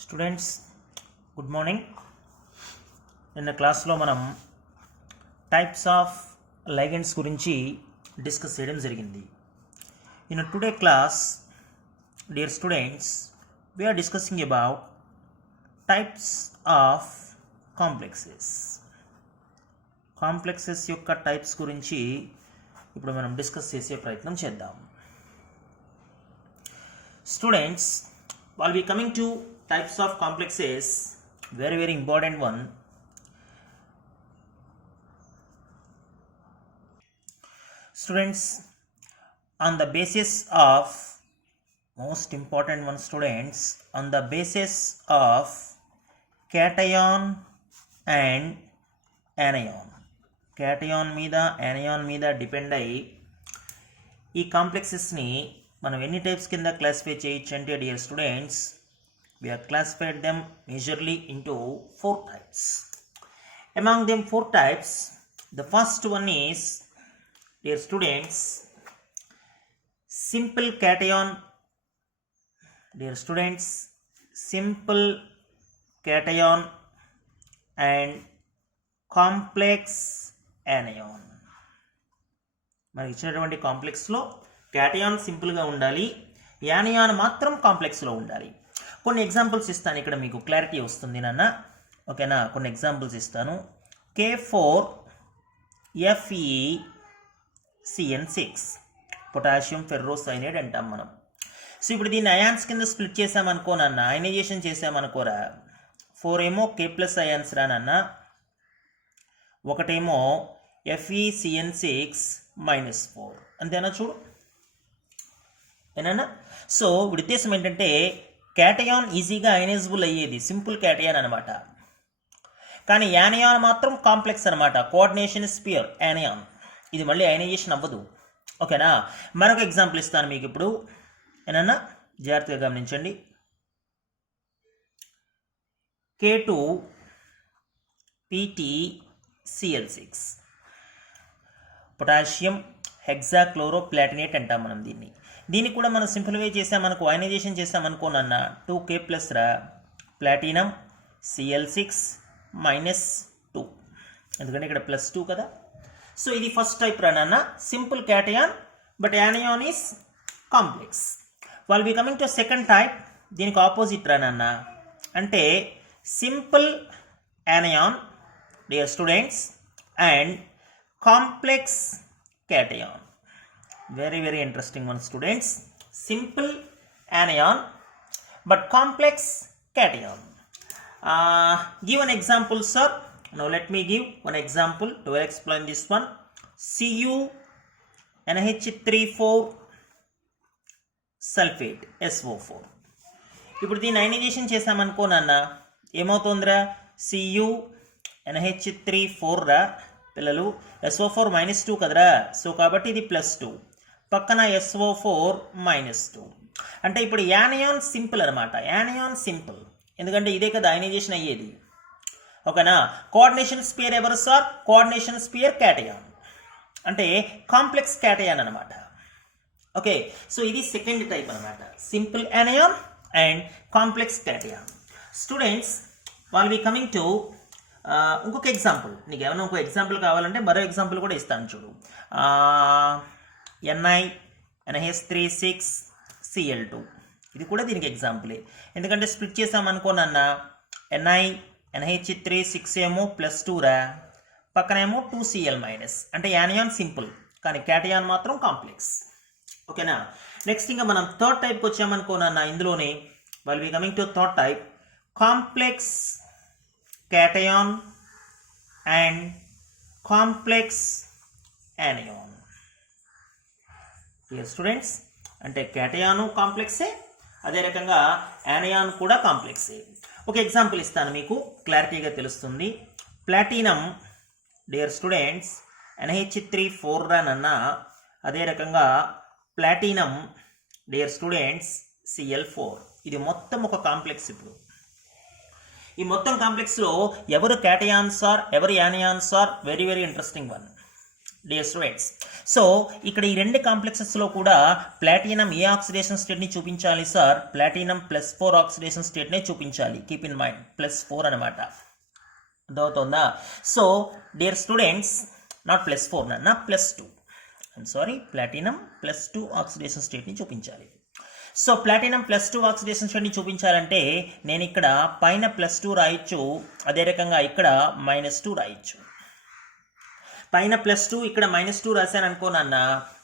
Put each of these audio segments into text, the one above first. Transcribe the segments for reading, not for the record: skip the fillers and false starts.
Students good morning. నిన్న క్లాస్లో మనం టైప్స్ ఆఫ్ లైగెండ్స్ గురించి డిస్కస్ చేయడం జరిగింది. In today class dear students we are discussing about types of complexes. Complexes యొక్క టైప్స్ గురించి ఇప్పుడు మనం డిస్కస్ చేసే ప్రయత్నం చేద్దాం. Students, while we coming to types of complexes, very important one. Students, on the basis of most important one, students, on the basis of cation and anion, cation మీద anion మీద depend అయ్యి ఈ కాంప్లెక్సెస్ని మనం ఎన్ని types కింద classify చేయొచ్చు అంటే dear students, we have classified them majorly into 4 types. Among them 4 types, the first one is, dear students, simple cation. Dear students, simple cation and complex anion. మనకి ఇచ్చినటువంటి కాంప్లెక్స్లో క్యాటయాన్ సింపుల్గా ఉండాలి, యానియాన్ మాత్రం కాంప్లెక్స్లో ఉండాలి. కొన్ని ఎగ్జాంపుల్స్ ఇస్తాను, ఇక్కడ మీకు క్లారిటీ వస్తుంది నాన్న. ఓకేనా? కొన్ని ఎగ్జాంపుల్స్ ఇస్తాను. K4FeCN6 పొటాషియం ఫెర్రోసైనైడ్ అంటాం మనం. సో ఇప్పుడు దీన్ని అయాన్స్ కింద స్ప్లిట్ చేసామనుకో నాన్న, అయనైజేషన్ చేసామనుకోరా, 4 ఏమో K+ అయాన్స్ రా నాన్న, ఒకటేమో FeCN6-4. అంతేనా? చూడు ఏనా. సో ఉద్దేశం ఏంటంటే క్యాటయాన్ ఈజీగా అయనైజబుల్ అయ్యేది, సింపుల్ క్యాటయాన్ అనమాట. కానీ యానియాన్ మాత్రం కాంప్లెక్స్ అనమాట, కోఆర్డినేషన్ స్పియర్ యానియాన్, ఇది మళ్ళీ అయనైజేషన్ అవ్వదు. ఓకేనా? మరొక ఎగ్జాంపుల్ ఇస్తాను మీకు ఇప్పుడు, ఏనన్నా జాగ్రత్తగా గమనించండి. K2PtCl6 పొటాషియం హెక్సాక్లోరోప్లాటినేట్ అంటాం మనం దీన్ని. దీన్ని కూడా మనం సింప్లిఫై చేసామనుకో, అయనైజేషన్ చేసామనుకో నాన్న, 2K+ రా, ప్లాటినం Cl6-2, ఎందుకంటే ఇక్కడ +2 కదా. సో ఇది ఫస్ట్ టైప్ రా నాన్న, simple cation but anion is complex. వాళ్ళు becoming to second type, దీనికి ఆపోజిట్ రా నాన్న, అంటే simple anion dear students and complex cation. Very interesting one, students. Simple anion but complex cation. Give an example, sir. Now let me give one example to explain this one. CuNH3,4 sulfate SO4. ఇప్పుడు దీన్ని ionisation చేసామనుకో నాన్న, ఏమవుతుందిరా, CuNH3,4 రా పిల్లలు, SO4-2 కదరా. So కాబట్టి ఇది +2, పక్కన SO4-2. అంటే ఇప్పుడు యానియాన్ సింపుల్ అనమాట, యానియాన్ సింపుల్, ఎందుకంటే ఇదే కదా అయనైజేషన్ అయ్యేది. ఓకేనా? కోఆర్డినేషన్ స్పియర్ ఎవరు సార్? కోఆర్డినేషన్ స్పియర్ క్యాటయాన్, అంటే కాంప్లెక్స్ క్యాటయాన్ అనమాట. ఓకే, సో ఇది సెకండ్ టైప్ అనమాట, simple anion and complex cation. Students, వాళ్ళు వి కమింగ్ టు ఇంకొక ఎగ్జాంపుల్. నీకు ఏమైనా ఇంకో ఎగ్జాంపుల్ కావాలంటే మరో ఎగ్జాంపుల్ కూడా ఇస్తాను చూడు. NiNH3,6Cl2, ఇది కూడా దీనికి ఎగ్జాంపులే, ఎందుకంటే స్ప్లిట్ చేసామనుకోనన్న, NiNH3,6 ఏమో +2 రా, పక్కనేమో 2Cl-, అంటే యానియాన్ సింపుల్ కానీ క్యాటయాన్ మాత్రం కాంప్లెక్స్. ఓకేనా? నెక్స్ట్ ఇంకా మనం థర్డ్ టైప్కి వచ్చామనుకోనన్న, ఇందులోనే వాళ్ళు we coming to third type, complex cation and complex anion. Dear students, అంటే క్యాటయాను కాంప్లెక్సే, అదే రకంగా యానియాన్ కూడా కాంప్లెక్సే. ఒక ఎగ్జాంపుల్ ఇస్తాను మీకు, క్లారిటీగా తెలుస్తుంది. ప్లాటినం డియర్ స్టూడెంట్స్ NH3,4 రానన్న, అదే రకంగా ప్లాటినం డియర్ స్టూడెంట్స్ Cl4, ఇది మొత్తం ఒక కాంప్లెక్స్. ఇప్పుడు ఈ మొత్తం కాంప్లెక్స్లో ఎవరు క్యాటయాన్ సార్, ఎవరు anion sir? Very interesting one. Dear students. So ఇక్కడ ఈ రెండు కాంప్లెక్సెస్లో కూడా ప్లాటినం ఏ ఆక్సిడేషన్ స్టేట్ని చూపించాలి సార్? ప్లాటినం +4 ఆక్సిడేషన్ స్టేట్నే చూపించాలి. కీప్ ఇన్ మైండ్ +4 అనమాట. అర్థమవుతుందా? సో డియర్ స్టూడెంట్స్, నాట్ +4 నాన్న, +2. ఐఎమ్ సారీ, ప్లాటినం +2 ఆక్సిడేషన్ స్టేట్ని చూపించాలి. సో ప్లాటినం +2 ఆక్సిడేషన్ స్టేట్ని చూపించాలంటే నేను ఇక్కడ పైన +2 రాయొచ్చు, అదే రకంగా ఇక్కడ -2 రాయొచ్చు. పైన +2 ఇక్కడ -2 రాశాను అనుకో నాన్న,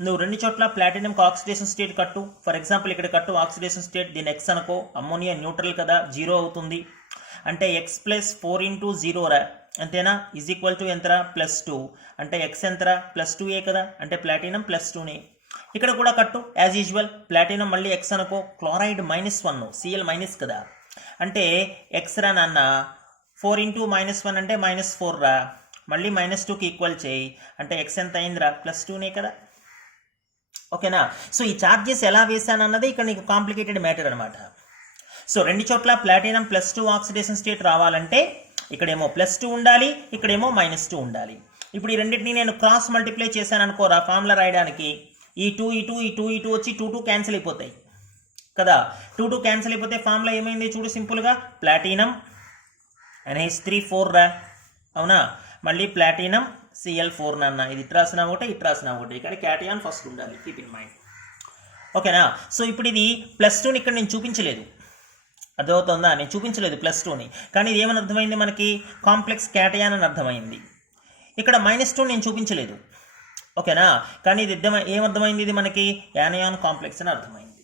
నువ్వు రెండు చోట్ల ప్లాటినం ఆక్సిడేషన్ స్టేట్ కట్టు. ఫర్ ఎగ్జాంపుల్ ఇక్కడ కట్టు ఆక్సిడేషన్ స్టేట్, దీని X అనుకో, అమ్మోనియా న్యూట్రల్ కదా, 0 అవుతుంది. అంటే X + 4 × 0 రా, అంతేనా? ఈజ్ ఈక్వల్ టు ఎంతరా? +2. అంటే X ఎంతరా? +2 కదా, అంటే ప్లాటినం +2నే. ఇక్కడ కూడా కట్టు యాజ్ యూజువల్, ప్లాటినం మళ్ళీ X అనుకో, క్లోరైడ్ -1, Cl మైనస్ కదా, అంటే X రా నాన్న. 4 × -1 అంటే -4 రా, మళ్ళీ -2కి ఈక్వల్ చేయి, అంటే X ఎంత అయిందిరా? +2నే కదా. ఓకేనా? సో ఈ చార్జెస్ ఎలా వేసాను అన్నది ఇక్కడ నీకు కాంప్లికేటెడ్ మ్యాటర్ అనమాట. సో రెండు చోట్ల ప్లాటినం +2 ఆక్సిడేషన్ స్టేట్ రావాలంటే ఇక్కడేమో +2 ఉండాలి, ఇక్కడేమో -2 ఉండాలి. ఇప్పుడు ఈ రెండింటిని నేను క్రాస్ మల్టిప్లై చేశాను అనుకోరా ఫార్ములా రాయడానికి, ఈ 2 ఇటు వచ్చి 2 క్యాన్సిల్ అయిపోతాయి కదా. 2 క్యాన్సిల్ అయిపోతే ఫార్ములా ఏమైంది చూడు సింపుల్గా, ప్లాటినం NH3 4 రా, అవునా? మళ్ళీ ప్లాటినం Cl4 నాన్న. ఇది ఇటు రాసిన ఒకటే, ఇటు రాసిన ఒకటే, ఇక్కడ క్యాటయాన్ ఫస్ట్ ఉండాలి. Keep in mind. ఓకేనా? సో ఇప్పుడు ఇది +2ని ఇక్కడ నేను చూపించలేదు, అర్థమవుతుందా? నేను చూపించలేదు +2ని, కానీ ఇది ఏమని అర్థమైంది మనకి? కాంప్లెక్స్ క్యాటయాన్ అని అర్థమైంది. ఇక్కడ -2 నేను చూపించలేదు, ఓకేనా? కానీ ఇది ఏమర్థమైంది? ఇది మనకి యానయాన్ కాంప్లెక్స్ అని అర్థమైంది.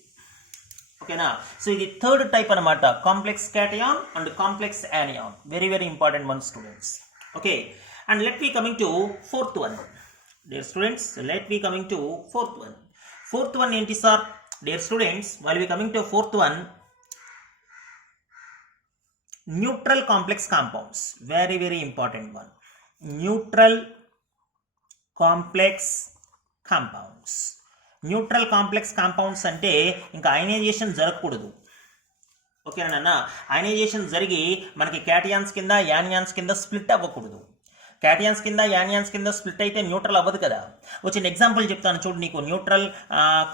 ఓకేనా? సో ఇది థర్డ్ టైప్ అనమాట, complex cation and complex anion. Very very important one students. Okay, and let me coming to fourth one. Dear students, let me coming to fourth one. Fourth one ఏంటి sir? Dear students, while we coming to fourth one, neutral complex compounds. Very very important one, neutral complex compounds. Neutral complex compounds అంటే ఇంకా ionisation జరగకూడదు. ఓకేనా నాన్న? Ionisation జరిగి మనకి cations కింద anions కింద స్ప్లిట్ అవ్వకూడదు. క్యాటయాన్స్ కింద యానియాన్స్ కింద స్ప్లిట్ అయితే న్యూట్రల్ అవ్వదు కదా. వచ్చిన ఎగ్జాంపుల్ చెప్తాను చూడు నీకు, న్యూట్రల్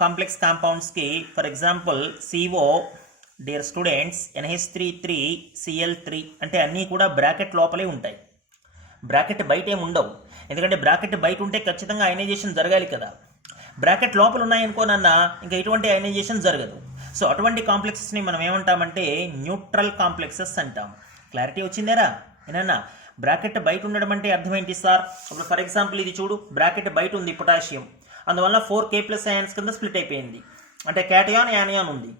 కాంప్లెక్స్ కాంపౌండ్స్కి. For example CO, dear students, NH3 అంటే అన్నీ కూడా బ్రాకెట్ లోపలే ఉంటాయి, బ్రాకెట్ బయట ఏమి ఉండవు. ఎందుకంటే బ్రాకెట్ బయట ఉంటే ఖచ్చితంగా అయనైజేషన్ జరగాలి కదా. బ్రాకెట్ లోపల ఉన్నాయనుకోనన్నా ఇంకా ఎటువంటి అయనైజేషన్ జరగదు. సో అటువంటి కాంప్లెక్సెస్ని మనం ఏమంటామంటే న్యూట్రల్ కాంప్లెక్సెస్ అంటాం. క్లారిటీ వచ్చిందేరా ఏనన్నా? బ్రాకెట్ బయట ఉండడం అంటే అర్థం ఏంటి సార్? ఇప్పుడు ఫర్ ఎగ్జాంపుల్ ఇది చూడు, బ్రాకెట్ బయట ఉంది పొటాషియం, అందువల్ల 4K+ అయాన్స్ కింద స్ప్లిట్ అయిపోయింది, అంటే క్యాటయాన్ యానియాన్ ఉంది.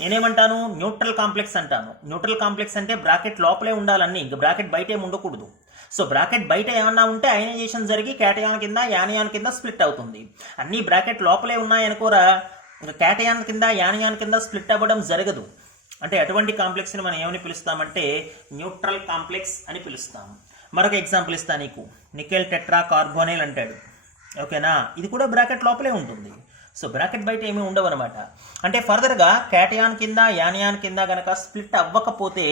నేనేమంటాను? న్యూట్రల్ కాంప్లెక్స్ అంటాను. న్యూట్రల్ కాంప్లెక్స్ అంటే బ్రాకెట్ లోపలే ఉండాలన్నీ, ఇంకా బ్రాకెట్ బయట ఏమి ఉండకూడదు. సో బ్రాకెట్ బయట ఏమన్నా ఉంటే అయనైజేషన్ జరిగి క్యాటయాన్ కింద యానియాన్ కింద స్ప్లిట్ అవుతుంది. అన్నీ బ్రాకెట్ లోపలే ఉన్నాయనుకోరా, ఇంకా క్యాటయాన్ కింద యానియాన్ కింద స్ప్లిట్ అవ్వడం జరగదు. అంటే అటువంటి కాంప్లెక్స్ని మనం ఏమని పిలుస్తామంటే న్యూట్రల్ కాంప్లెక్స్ అని పిలుస్తాం. మరొక ఎగ్జాంపుల్ ఇస్తాను నీకు, నికెల్ టెట్రా కార్బోనైల్ అంటాడు, ఓకేనా? ఇది కూడా బ్రాకెట్ లోపలే ఉంటుంది. సో బ్రాకెట్ బయట ఏమీ ఉండవు అనమాట. అంటే ఫర్దర్గా క్యాటయాన్ కింద యానియాన్ కింద కనుక స్ప్లిట్ అవ్వకపోతే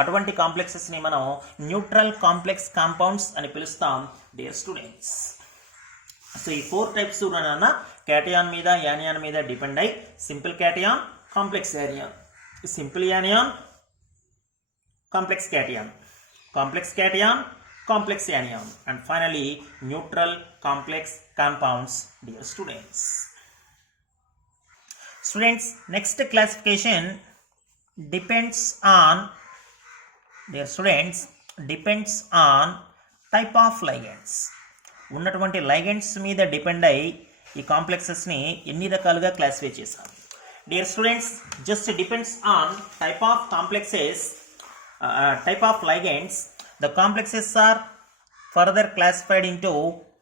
అటువంటి కాంప్లెక్సెస్ని మనం న్యూట్రల్ కాంప్లెక్స్ కాంపౌండ్స్ అని పిలుస్తాం డియర్ స్టూడెంట్స్. సో ఈ 4 టైప్స్ నాన్న క్యాటయాన్ మీద యానియాన్ మీద డిపెండ్ అయ్యి, simple cation, complex anion, simple anion, complex cation, complex cation, complex anion, and finally neutral complex compounds dear students. Students, next classification depends on, dear students, depends on type of ligands. ఉన్నటువంటి ligands మీద depend అయ్యి ఈ కాంప్లెక్సెస్ని ఎన్ని రకాలుగా classify చేశాం. Dear students, just depends on type of complexes, type of ligands. The complexes are further classified into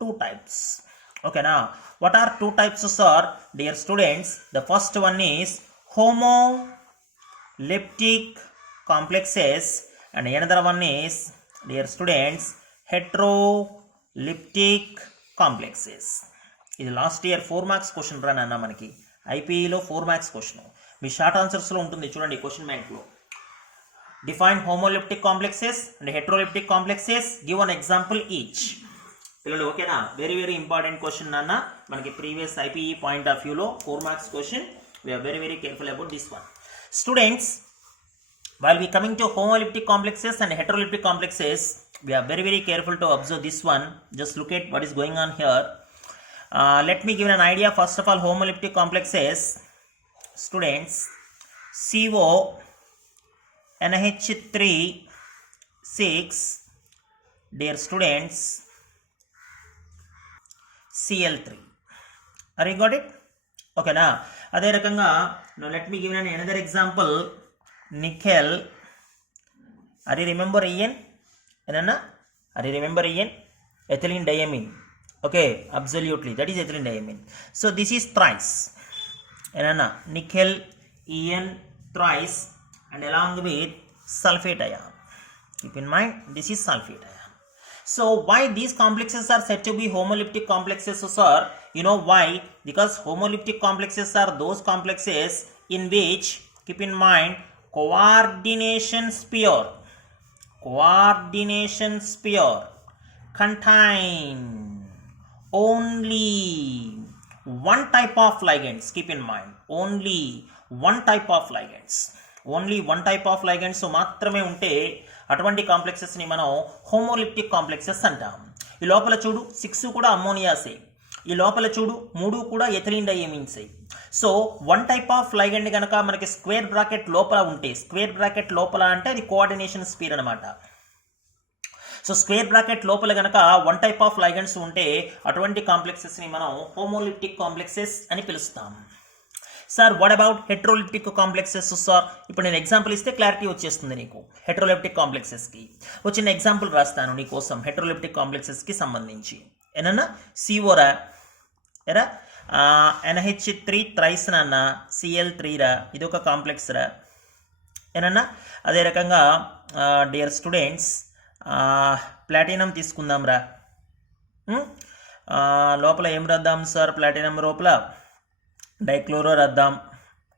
2 types. Okay, now what are 2 types, sir? Dear students, the first one is homoleptic complexes and another one is, dear students, heteroleptic complexes. ఇది last year 4 marks question రా నాన్న, మనకి ఐపీఈలో 4 marks question. మీ short ఆన్సర్స్లో ఉంటుంది చూడండి question బ్యాంక్లో. Define homoleptic complexes and heteroleptic complexes. Give one example each. పిల్లలు ఓకేనా? Very very important question నాన్న, మనకి ప్రీవియస్ ఐపీఈ పాయింట్ ఆఫ్ వ్యూలో 4 marks question. We are very very careful about this one. Students, while we coming to homoelliptic complexes and heteroelliptic complexes, we are very very careful to observe this one. Just look at what is going on here. Let me give an idea. First of all, homoelliptic complexes, students, CO NH3 6, dear students, Cl3. Are you got it? Okay na? అదే రకంగా now let me give another example. Nickel. Are you remember En? Enana? Are you remember En? Ethylene diamine. Okay, absolutely. That is ethylene diamine. So this is thrice. Enana? Nickel, En, thrice, and along with sulfate ion. Keep in mind, this is sulfate ion. So why these complexes are said to be homoelliptic complexes, sir? You know why? Because homoelliptic complexes are those complexes in which, keep in mind, coordination sphere contain only one type of ligands. Keep in mind, only one type of ligands. Only one type of ligands మాత్రమే ఉంటే అటువంటి కాంప్లెక్సెస్ని మనం homoleptic complexes అంటాం. ఈ లోపల చూడు 6 కూడా అమ్మోనియాసే, ఈ లోపల చూడు 3 కూడా ఎథిలీన్ డైయమీన్సే. So one type of ligand కనుక మనకి స్క్వేర్ బ్రాకెట్ లోపల ఉంటే, స్క్వేర్ బ్రాకెట్ లోపల అంటే అది కోఆర్డినేషన్ స్పీర్ అనమాట. సో స్క్వేర్ బ్రాకెట్ లోపల కనుక వన్ టైప్ ఆఫ్ లైగెండ్స్ ఉంటే అటువంటి కాంప్లెక్సెస్ని మనం హోమోలిప్టిక్ కాంప్లెక్సెస్ అని పిలుస్తాం. Sir what about heteroleptic complexes? Sir ఇప్పుడు నేను ఎగ్జాంపుల్ ఇస్తే క్లారిటీ వచ్చేస్తుంది నీకు. హెట్రోలిప్టిక్ కాంప్లెక్సెస్కి వచ్చిన ఎగ్జాంపుల్ రాస్తాను నీకోసం హెట్రోలిప్టిక్ కాంప్లెక్సెస్కి సంబంధించి. ఏనన్నా సిఓరా ఎరా NH3 థ్రైస్ నాన్న, Cl3 రా, ఇది ఒక కాంప్లెక్స్ రా. ఏనన్నా అదే రకంగా డియర్ స్టూడెంట్స్ ప్లాటినం తీసుకుందాం రా. లోపల ఏం రాద్దాం సార్? ప్లాటినం లోపల డైక్లోరో రాద్దాం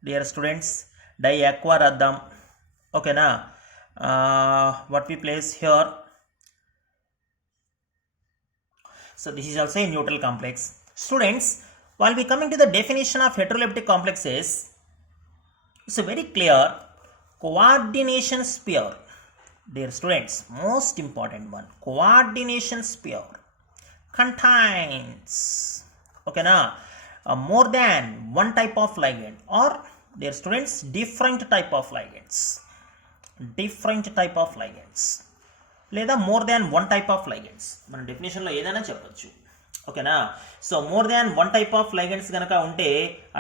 డియర్ స్టూడెంట్స్, డై ఆక్వా రాద్దాం. ఓకేనా? What we place here? So this is also a neutral complex. Students, while we coming to the definition of heteroleptic complexes, it's a very clear coordination sphere. Dear students, most important one, coordination sphere contains, okay na, more than one type of ligand, or dear students, different type of ligands, లేదా more than one type of ligands. మన డెఫినేషన్లో ఏదైనా చెప్పొచ్చు. ఓకేనా? So more than one type of ligands కనుక ఉంటే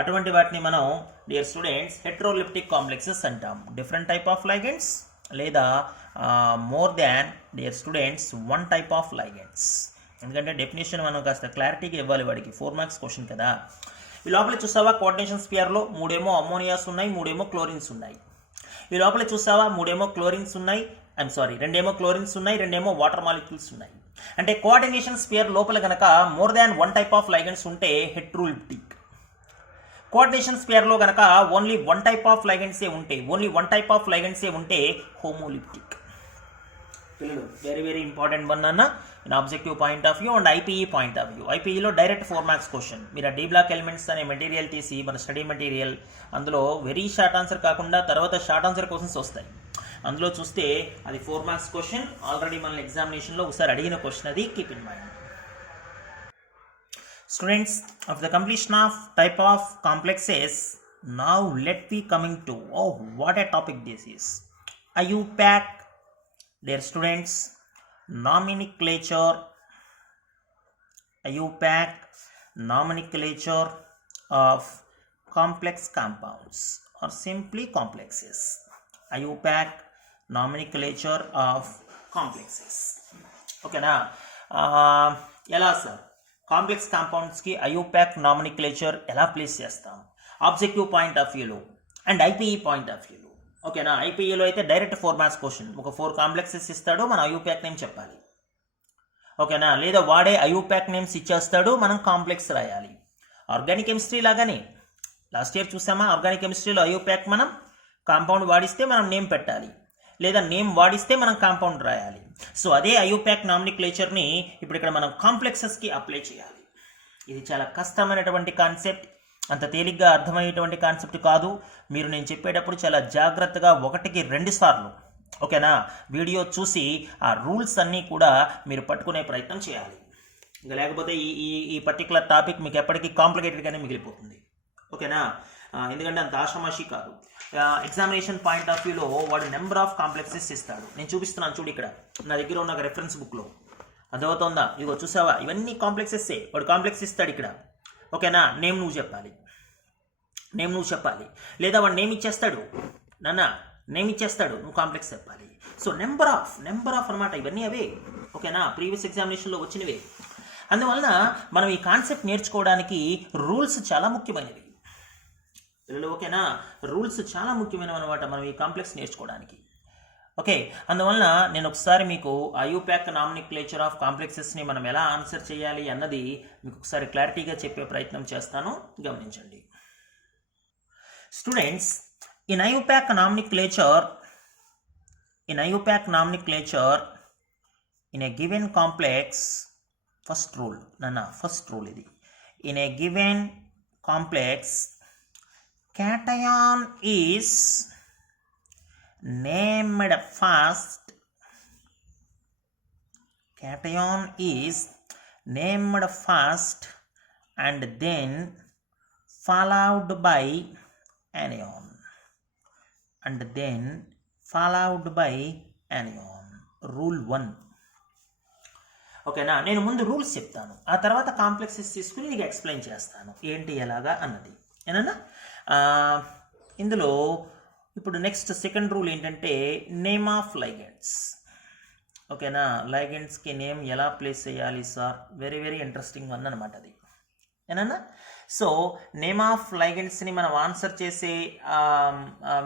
అటువంటి వాటిని మనం డియర్ స్టూడెంట్స్ హెట్రోలిప్టిక్ కాంప్లెక్సెస్ అంటాం. డిఫరెంట్ టైప్ ఆఫ్ లైగెండ్స్ లేదా more than dear students one type of ligands. ఎందుకంటే డెఫినేషన్ మనం కాస్త క్లారిటీగా ఇవ్వాలి వాడికి, 4 మార్క్స్ క్వశ్చన్ కదా. ఈ లోపల చూసావా కోఆర్డినేషన్ స్పియర్లో 3 ఏమో అమ్మోనియాస్ ఉన్నాయి, 3 ఏమో క్లోరిన్స్ ఉన్నాయి. ఈ లోపల చూసావా 3 ఏమో క్లోరిన్స్ ఉన్నాయి, 2 ఏమో క్లోరిన్స్ ఉన్నాయి, 2 ఏమో వాటర్ మాలిక్యూల్స్ ఉన్నాయి. అంటే కోఆర్డినేషన్ స్పియర్ లోపల కనుక more than one type of ligands ఉంటే హెట్రోలిప్టిక్. కోఆర్డినేషన్ స్పియర్లో కనుక ఓన్లీ వన్ టైప్ ఆఫ్ లైగెండ్సే ఉంటే హోమోలిప్టిక్. పిల్లలు వెరీ వెరీ ఇంపార్టెంట్ వన్ అన్న in objective point of view and IPE point of view. ఐపీఈలో డైరెక్ట్ 4 మార్క్స్ క్వశ్చన్. మీరు ఆ డీ బ్లాక్ ఎలిమెంట్స్ అనే మెటీరియల్ తీసి మన స్టడీ మెటీరియల్, అందులో వెరీ షార్ట్ ఆన్సర్ కాకుండా తర్వాత షార్ట్ ఆన్సర్ క్వశ్చన్స్ వస్తాయి. అందులో చూస్తే అది 4 మార్క్స్ క్వశ్చన్. ఆల్రెడీ మన ఎగ్జామినేషన్లో ఒకసారి అడిగిన క్వశ్చన్ అది. Keep in mind students. Of the completion of type of complexes, now let be coming to what a topic this is. IUPAC, dear students, nomenclature, IUPAC, nomenclature of complex compounds or simply complexes. IUPAC, nomenclature of complexes. Okay na? ఎలా sir complex కాంపౌండ్స్కి IUPAC nomenclature ఎలా place చేస్తాం? Objective point of వ్యూలో and IPE point of వ్యూలో. ఓకేనా? ఐపీఈలో అయితే direct 4 marks question. ఒక 4 complexes ఇస్తాడు, మనం IUPAC నేమ్ చెప్పాలి. ఓకేనా? లేదా వాడే IUPAC నేమ్స్ ఇచ్చేస్తాడు, మనం కాంప్లెక్స్ రాయాలి. ఆర్గానిక్ కెమిస్ట్రీ లాగానే లాస్ట్ ఇయర్ చూసామా? ఆర్గానిక్ కెమిస్ట్రీలో IUPAC మనం కాంపౌండ్ వాడిస్తే మనం నేమ్ పెట్టాలి. లేదా నేమ్ వాడిస్తే మనం కాంపౌండ్ రాయాలి. సో అదే ఐయుపాక్ నామినిక్లేచర్ని ఇప్పుడు ఇక్కడ మనం కాంప్లెక్సెస్కి అప్లై చేయాలి. ఇది చాలా కష్టమైనటువంటి కాన్సెప్ట్, అంత తేలిగ్గా అర్థమయ్యేటువంటి కాన్సెప్ట్ కాదు. మీరు నేను చెప్పేటప్పుడు చాలా జాగ్రత్తగా 1కి 2 సార్లు ఓకేనా వీడియో చూసి ఆ రూల్స్ అన్నీ కూడా మీరు పట్టుకునే ప్రయత్నం చేయాలి. ఇంకా లేకపోతే ఈ పర్టికులర్ టాపిక్ మీకు ఎప్పటికీ కాంప్లికేటెడ్గానే మిగిలిపోతుంది. ఓకేనా, ఎందుకంటే అంత ఆషామాషి కాదు. ఎగ్జామినేషన్ పాయింట్ ఆఫ్ వ్యూలో వాడు నెంబర్ ఆఫ్ కాంప్లెక్సెస్ ఇస్తాడు. నేను చూపిస్తున్నాను చూడు, ఇక్కడ నా దగ్గర ఉన్న ఒక రెఫరెన్స్ బుక్లో అర్థమవుతుందా? ఇదిగో చూసావా, ఇవన్నీ కాంప్లెక్సెస్సే. వాడు కాంప్లెక్స్ ఇస్తాడు ఇక్కడ. ఓకేనా, నేమ్ నువ్వు చెప్పాలి, లేదా వాడు నేమ్ ఇచ్చేస్తాడు, నేమ్ ఇచ్చేస్తాడు, నువ్వు కాంప్లెక్స్ చెప్పాలి. సో నెంబర్ ఆఫ్ అనమాట, ఇవన్నీ అవే. ఓకేనా, ప్రీవియస్ ఎగ్జామినేషన్లో వచ్చినవే. అందువలన మనం ఈ కాన్సెప్ట్ నేర్చుకోవడానికి రూల్స్ చాలా ముఖ్యమైనవి. ఓకేనా, రూల్స్ చాలా ముఖ్యమైనవి అనమాట మనం ఈ కాంప్లెక్స్ నేర్చుకోవడానికి. ఓకే, అందువలన నేను ఒకసారి మీకు ఐయుపాక్ నామినిక్లేచర్ ఆఫ్ కాంప్లెక్సెస్ని మనం ఎలా ఆన్సర్ చేయాలి అన్నది మీకు ఒకసారి క్లారిటీగా చెప్పే ప్రయత్నం చేస్తాను, గమనించండి. Students, in IUPAC nomenclature in a given complex, first rule ఇది. In a given complex, cation is named first and then followed by anion. Rule 1. ఓకేనా, నేను ముందు రూల్స్ చెప్తాను, ఆ తర్వాత కాంప్లెక్సెస్ తీసుకుని నీకు ఎక్స్ప్లెయిన్ చేస్తాను ఏంటి ఎలాగా అన్నది. ఏనా, ఇందులో ఇప్పుడు నెక్స్ట్ సెకండ్ రూల్ ఏంటంటే నేమ్ ఆఫ్ లైగెండ్స్. ఓకేనా, లైగెండ్స్కి నేమ్ ఎలా ప్లేస్ చేయాలి sir, very very interesting one అనమాట అది. ఏనా, సో నేమ్ ఆఫ్ లైగెండ్స్ని మనం ఆన్సర్ చేసే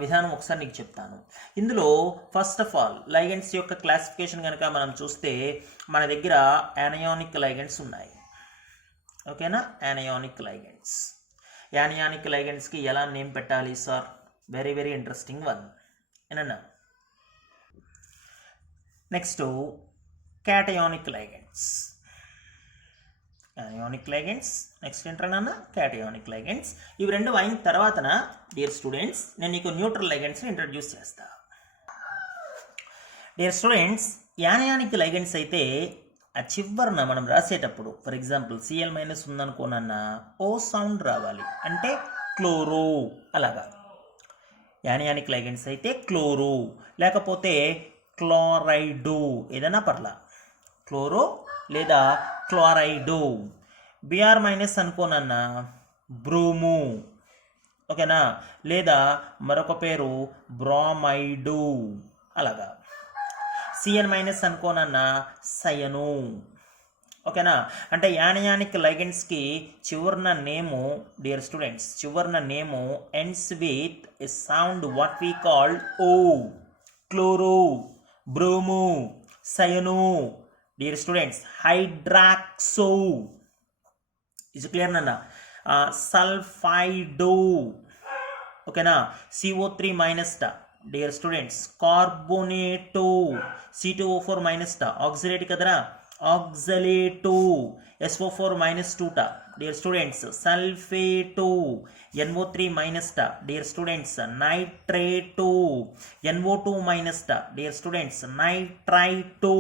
విధానం ఒకసారి నీకు చెప్తాను. ఇందులో ఫస్ట్ ఆఫ్ ఆల్ లైగెండ్స్ యొక్క క్లాసిఫికేషన్ కనుక మనం చూస్తే మన దగ్గర యానయానిక్ లైగెండ్స్ ఉన్నాయి. ఓకేనా, యానయానిక్ లైగెండ్స్కి ఎలా నేమ్ పెట్టాలి sir, very very interesting one. ఏనన్నా, నెక్స్ట్ క్యాటయానిక్ లైగెండ్స్. నెక్స్ట్ ఏంటన్నా క్యాటయానిక్ లైగెండ్స్. ఇవి రెండు అయిన తర్వాతన డియర్ స్టూడెంట్స్ నేను నీకు న్యూట్రల్ లైగెండ్స్ని ఇంట్రడ్యూస్ చేస్తా. డియర్ స్టూడెంట్స్, యానయానిక్ లైగెండ్స్ అయితే ఆ చివరిన మనం రాసేటప్పుడు ఫర్ ఎగ్జాంపుల్ Cl- ఉందనుకోనన్నా ఓ సౌండ్ రావాలి, అంటే క్లోరో అలాగా. యానయానిక్ లైగెండ్స్ అయితే క్లోరో, లేకపోతే క్లోరైడో, ఏదైనా పర్లా, క్లోరో లేదా క్లోరైడో. Br- అనుకోనన్నా బ్రోమో, ఓకేనా, లేదా మరొక పేరు బ్రోమైడో అలాగా. Cn- అనుకోనన్నా సయను. ఓకేనా, అంటే యానయానిక్ లైగెండ్స్కి చివరిన name dear students, ends with a sound what we called O. Chloro, bromo, cyano. Dear students, hydroxo, ఇది క్లియర్ నాన్న. సల్ఫైడో, ఓకేనా, CO3- dear students, కార్బోనేటో, C2O4- oxalate కదరా, oxalato, SO4- dear students, sulphato, NO3- dear students, nitrato, NO2- dear students, nitrito.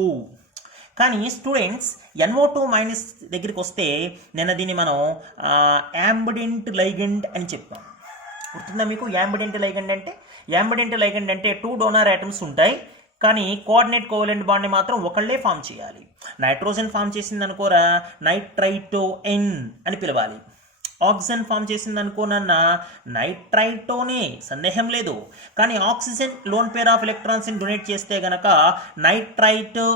కానీ students NO2- దగ్గరికి వస్తే నిన్న దీన్ని మనం యాంబిడెంట్ లైగెండ్ అని చెప్పాం. గుర్తుందా మీకు యాంబిడెంట్ లైగెండ్ అంటే 2 డోనర్ ఆటమ్స్ ఉంటాయి, కానీ కోఆర్డినేట్ కోవలెంట్ బాండ్ని మాత్రం ఒకళ్ళే ఫామ్ చేయాలి. నైట్రోజన్ ఫామ్ చేసింది అనుకోరా, నైట్రైటోఎన్ అని పిలవాలి. ఆక్సిజన్ ఫామ్ చేసింది అనుకోనన్నా నైట్రైటోనే, సందేహం లేదు. కానీ oxygen lone pair of electrons donate చేస్తే గనక నైట్రైటో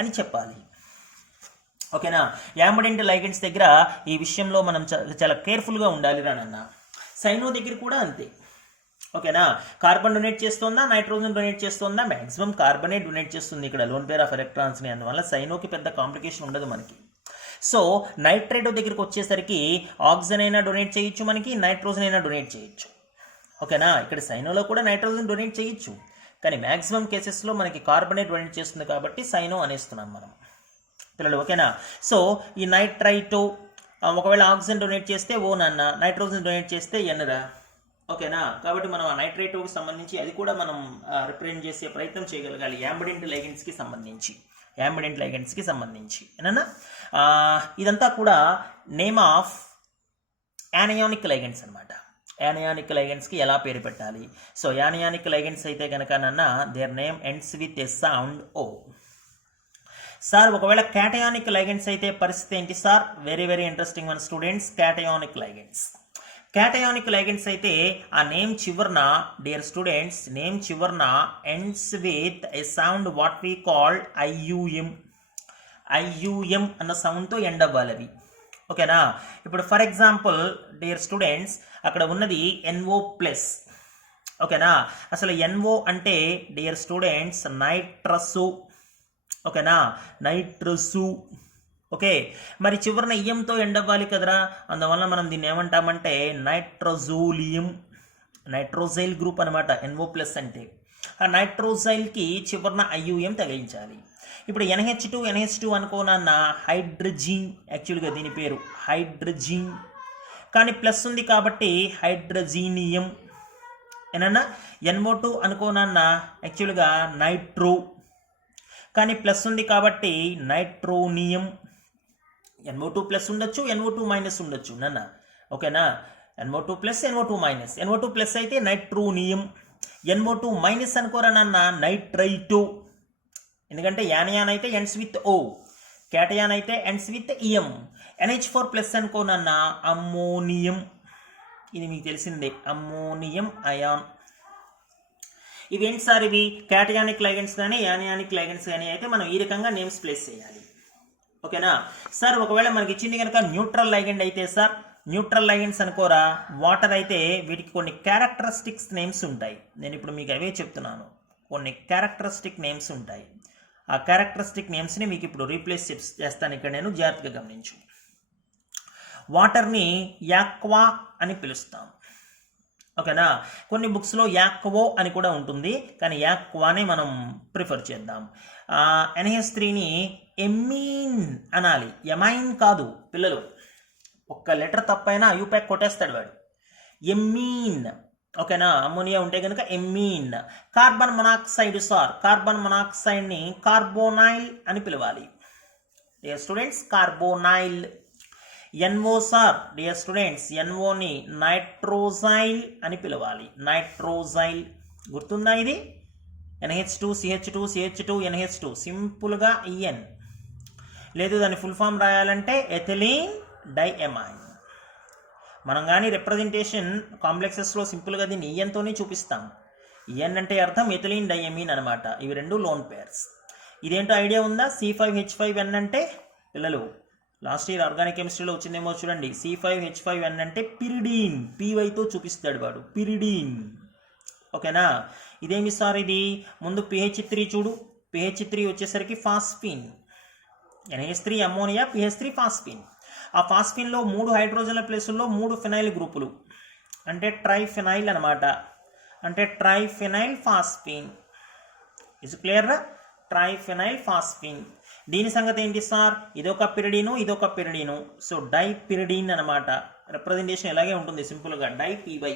అని చెప్పాలి. ఓకేనా, యాంబిడెంట్ లైగెండ్స్ దగ్గర ఈ విషయంలో మనం చాలా కేర్ఫుల్గా ఉండాలి రానన్న. సైనో దగ్గర కూడా అంతే. ఓకేనా, కార్బన్ డొనేట్ చేస్తుందా, నైట్రోజన్ డొనేట్ చేస్తుందా, మ్యాక్సిమం కార్బనే డొనేట్ చేస్తుంది ఇక్కడ లోన్ పేర్ ఆఫ్ ఎలక్ట్రాన్స్ని. అందువల్ల సైనోకి పెద్ద కాంప్లికేషన్ ఉండదు మనకి. సో నైట్రేటో దగ్గరికి వచ్చేసరికి ఆక్సిజన్ అయినా డొనేట్ చేయొచ్చు, మనకి నైట్రోజన్ అయినా డొనేట్ చేయొచ్చు. ఓకేనా, ఇక్కడ సైనోలో కూడా నైట్రోజన్ డొనేట్ చేయొచ్చు, కానీ మ్యాక్సిమం కేసెస్లో మనకి కార్బనేట్ డొనేట్ చేస్తుంది కాబట్టి సైనో అనేస్తున్నాం మనం పిల్లలు. ఓకేనా? సో ఈ నైట్రైటో ఒకవేళ ఆక్సిజన్ డొనేట్ చేస్తే ఓ నాన్న, నైట్రోజన్ డొనేట్ చేస్తే ఎన్రా. ఓకేనా? కాబట్టి మనం ఆ నైట్రైటోకి సంబంధించి అది కూడా మనం రిప్రజెంట్ చేసే ప్రయత్నం చేయగలగాలి యాంబిడెంట్ లైగెండ్స్కి సంబంధించి ఏనన్నా. ఇదంతా కూడా నేమ్ ఆఫ్ యానయానిక్ లైగెండ్స్ అనమాట. యానయానిక్ లైగెండ్స్కి ఎలా పేరు పెట్టాలి? సో యానయానిక్ లైగెండ్స్ అయితే కనుక నాన్న their name ends with a sound O. Sir ఒకవేళ క్యాటయానిక్ లైగెండ్స్ అయితే పరిస్థితి ఏంటి sir? Very very interesting one students. Cationic ligands అయితే ఆ నేమ్ చివరన dear students ends with a sound what we call ium అన్న సౌండ్తో ఎండ్ అవ్వాలి అవి. ఓకేనా? ఇప్పుడు ఫర్ ఎగ్జాంపుల్ డియర్ స్టూడెంట్స్ అక్కడ ఉన్నది NO+. ఓకేనా? అసలు NO అంటే డియర్ స్టూడెంట్స్ నైట్రసు. ఓకేనా? నైట్రసు. ఓకే, మరి చివరిన ఇయంతో ఎండ్ అవ్వాలి కదరా, అందువల్ల మనం దీన్ని ఏమంటామంటే నైట్రోజైల్ గ్రూప్ అనమాట. NO+ అంటే ఆ నైట్రోజైల్కి చివరిన IUM తగిలించాలి. ఇప్పుడు NH2 అనుకోనన్న హైడ్రజీన్, యాక్చువల్గా దీని పేరు హైడ్రజీన్, కానీ ప్లస్ ఉంది కాబట్టి హైడ్రజీనియం. ఏనన్నా NO2 అనుకోనన్న యాక్చువల్గా నైట్రో, కానీ ప్లస్ ఉంది కాబట్టి నైట్రోనియం. NO2+ ఉండొచ్చు, NO2- ఉండొచ్చు నాన్న. ఓకేనా? NO2+, NO2- అయితే నైట్రోనియం. NO2- అనుకోరా నాన్న నైట్రైటో. ఎందుకంటే యానయాన్ అయితే ఎండ్స్ విత్ ఓ, క్యాటయాన్ అయితే ఎండ్స్ విత్ ఇయం. NH4+ అనుకోనన్న అమ్మోనియం. ఇది మీకు తెలిసిందే, అమ్మోనియం అయాన్. ఇవేంటి సార్? ఇవి క్యాటయానిక్ లైగెండ్స్ కానీ యానయానిక్ లైగెండ్స్ కానీ అయితే మనం ఈ రకంగా నేమ్స్ ప్లేస్ చేయాలి. ఓకేనా సార్? ఒకవేళ మనకి ఇచ్చింది కనుక న్యూట్రల్ లైగెండ్ అయితే సార్, న్యూట్రల్ లైగెండ్స్ అనుకోరా, వాటర్ అయితే వీటికి కొన్ని క్యారెక్టరిస్టిక్స్ నేమ్స్ ఉంటాయి. నేను ఇప్పుడు మీకు అవే చెప్తున్నాను. కొన్ని క్యారెక్టరిస్టిక్ నేమ్స్ ఉంటాయి. ఆ క్యారెక్టరిస్టిక్ నేమ్స్ని మీకు ఇప్పుడు రీప్లేస్ చేస్తాను. ఇక్కడ నేను జాగ్రత్తగా గమనించు. వాటర్ని యాక్వా అని పిలుస్తాం. ఓకేనా? కొన్ని బుక్స్లో యాక్వో అని కూడా ఉంటుంది, కానీ యాక్వానే మనం ప్రిఫర్ చేద్దాం. NH3ని ఎమీన్ అనాలి, ఎమైన్ కాదు పిల్లలు. ఒక్క లెటర్ తప్పైనా యూప్యాక్ కొట్టేస్తాడు వాడు. ఎమీన్. ఓకేనా? అమ్మోనియా ఉంటే కనుక ammine. Carbon monoxide sir, carbon మొనాక్సైడ్ని కార్బోనైల్ అని పిలవాలి dear students, carbonyl. NO sir dear students, NOని నైట్రోజైల్ అని పిలవాలి, నైట్రోజైల్. గుర్తుందా ఇది? NH2 CH2 NH2 సింపుల్గా EN. లేదు దాని ఫుల్ ఫామ్ రాయాలంటే ఎథిలీన్ డైఎమైన్. మనం కానీ రిప్రజెంటేషన్ కాంప్లెక్సెస్లో సింపుల్గా దీన్ని ENతోనే చూపిస్తాం. EN అంటే అర్థం ఎథిలీన్ డైఎమీన్ అనమాట. ఇవి రెండు లోన్ పేర్స్. ఇదేంటో ఐడియా ఉందా? C5H5N అంటే పిల్లలు లాస్ట్ ఇయర్ ఆర్గానిక్ కెమిస్ట్రీలో వచ్చిందేమో చూడండి. C5H5N అంటే పిరిడీన్, PYతో చూపిస్తాడు వాడు, పిరిడీన్. ఓకేనా? ఇదేమి సార్? ఇది ముందు PH3 చూడు, PH3 వచ్చేసరికి phosphine. NH3 ammonia, PH3 phosphine. ఆ ఫాస్ఫిన్లో 3 హైడ్రోజన్ల ప్లేసుల్లో 3 ఫినైల్ గ్రూపులు, అంటే ట్రైఫినైల్ అనమాట. అంటే triphenyl phosphine. Is clear? Triphenyl phosphine. దీని సంగతి ఏంటి సార్? ఇదొక పిరిడీను, ఇదొక పిరిడీను. సో డైపిరిడీన్ అనమాట. రిప్రజెంటేషన్ ఇలాగే ఉంటుంది సింపుల్గా, డైPY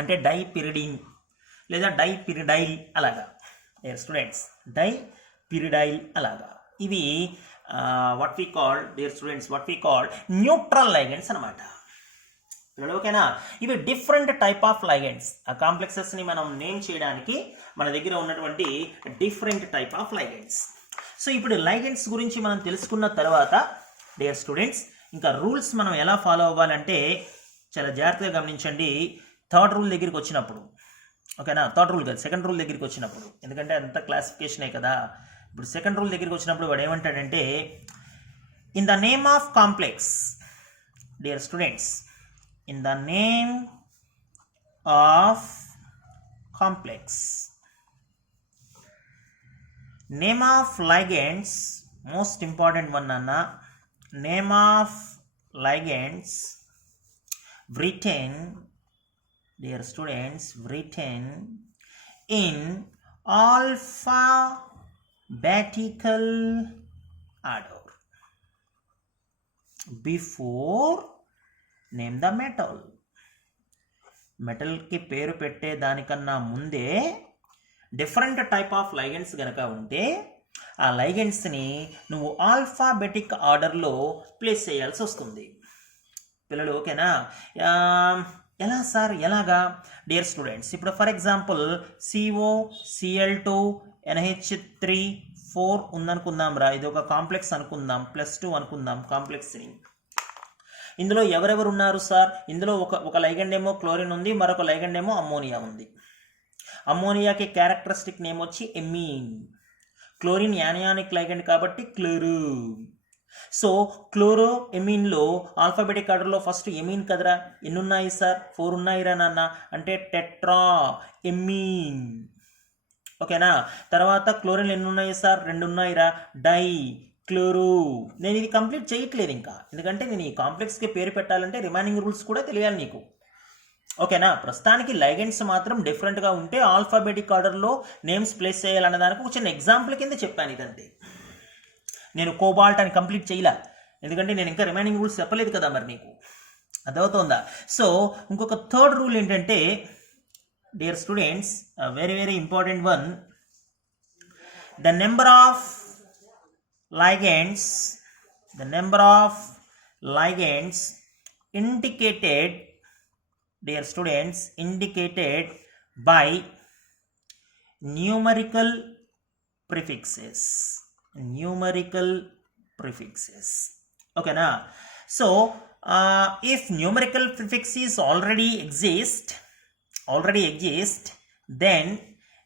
అంటే డైపిరిడీన్ లేదా డైపిరిడైల్ అలాగా స్టూడెంట్స్, డైపిరిడైల్ అలాగా. ఇవి what we call dear students, what we call neutral ligands అనమాట. ఓకేనా? ఇవి డిఫరెంట్ టైప్ ఆఫ్ లైగెండ్స్. ఆ కాంప్లెక్సెస్ని మనం నేమ్ చేయడానికి మన దగ్గర ఉన్నటువంటి different type of ligands. So ఇప్పుడు లైగెండ్స్ గురించి మనం తెలుసుకున్న తర్వాత డియర్ స్టూడెంట్స్, ఇంకా రూల్స్ మనం ఎలా ఫాలో అవ్వాలంటే చాలా జాగ్రత్తగా గమనించండి. థర్డ్ రూల్ దగ్గరికి వచ్చినప్పుడు, ఓకేనా? థర్డ్ రూల్ కాదు, సెకండ్ రూల్ దగ్గరికి వచ్చినప్పుడు, ఎందుకంటే అంత క్లాసిఫికేషనే కదా. ఇప్పుడు సెకండ్ రూల్ దగ్గరికి వచ్చినప్పుడు వాడు ఏమంటాడంటే, in the name of complex dear students, in the name of complex, name of ligands, most important one Anna, name of ligands written, dear students, written in alphabetical order. Before name the metal. మెటల్కి పేరు పెట్టే దానికన్నా ముందే different type of ligands కనుక ఉంటే ఆ లైగెండ్స్ని నువ్వు alphabetic ఆర్డర్లో place చేయాల్సి వస్తుంది. పిల్లలు ఓకేనా? ఎలా సార్, ఎలాగా? డియర్ స్టూడెంట్స్, ఇప్పుడు ఫర్ ఎగ్జాంపుల్ COCl2 NH3 4 ఉందనుకుందాం రా. ఇది ఒక కాంప్లెక్స్ అనుకుందాం, +2 అనుకుందాం కాంప్లెక్స్ని. ఇందులో ఎవరెవరు ఉన్నారు సార్? ఇందులో ఒక లైగెండ్ ఏమో క్లోరిన్ ఉంది, మరొక లైగెండ్ ఏమో అమ్మోనియా ఉంది. అమ్మోనియాకి క్యారెక్టరిస్టిక్ నేమ్ వచ్చి ఎమీన్. క్లోరిన్ యానియానిక్ లైగెండ్ కాబట్టి క్లోరో. సో క్లోరో ఎమీన్లో ఆల్ఫాబెటిక్ ఆర్డర్లో ఫస్ట్ ఎమీన్ కదరా. ఎన్ని ఉన్నాయి సార్? 4 ఉన్నాయిరా నాన్న. అంటే టెట్రా ఎమీన్. ఓకేనా? తర్వాత క్లోరిన్ ఎన్ని ఉన్నాయి సార్? 2 ఉన్నాయిరా. Di chloro. నేను ఇది కంప్లీట్ చేయట్లేదు ఇంకా, ఎందుకంటే నేను ఈ కాంప్లెక్స్కి పేరు పెట్టాలంటే రిమైనింగ్ రూల్స్ కూడా తెలియాలి నీకు. ఓకేనా? ప్రస్తుతానికి లైగెండ్స్ మాత్రం డిఫరెంట్గా ఉంటే ఆల్ఫాబెటిక్ ఆర్డర్లో నేమ్స్ ప్లేస్ చేయాలన్న దానికి ఒక చిన్న ఎగ్జాంపుల్ కింద చెప్పాను. ఇదంతే. నేను కోబాల్ట్ అని కంప్లీట్ చేయలే, ఎందుకంటే నేను ఇంకా రిమైనింగ్ రూల్స్ చెప్పలేదు కదా మరి నీకు. అర్థమవుతుందా? సో ఇంకొక థర్డ్ రూల్ ఏంటంటే dear students, very very important one, the number of ligands indicated, dear students, indicated by numerical prefixes. Okay na? So if numerical prefixes already exist, then